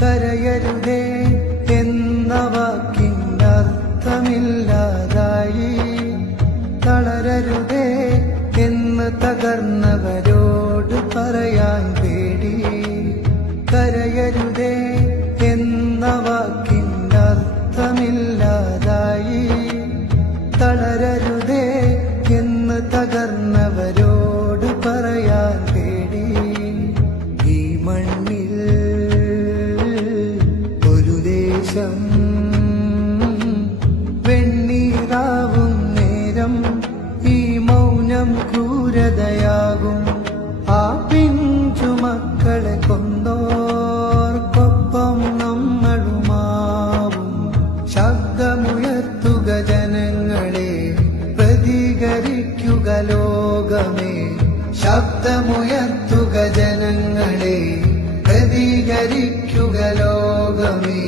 കരയരുതേ എന്ന വാക്കിനർത്ഥമില്ലാതായി തളരരുതേ എന്ന് തകർന്നവരോട് പറയാൻ പേടി. കരയരുതേ എന്ന വാക്കിനർത്ഥമില്ലാതായി തളരരുതേ എന്ന് തകർന്നവരോട് പറയാൻ ദേശം വെണ്ണീറാവും നേരം ഈ മൗനം ക്രൂരതയാകും. ആ പിഞ്ചു മക്കളെ കൊന്നോർക്കൊപ്പം നമ്മളുമാവും. ശബ്ദമുയർത്തുക ജനങ്ങളെ പ്രതികരിക്കുക ലോകമേ. ശബ്ദമുയർത്തുക ജനങ്ങളെ പ്രതികരിക്കുക ലോകമേ.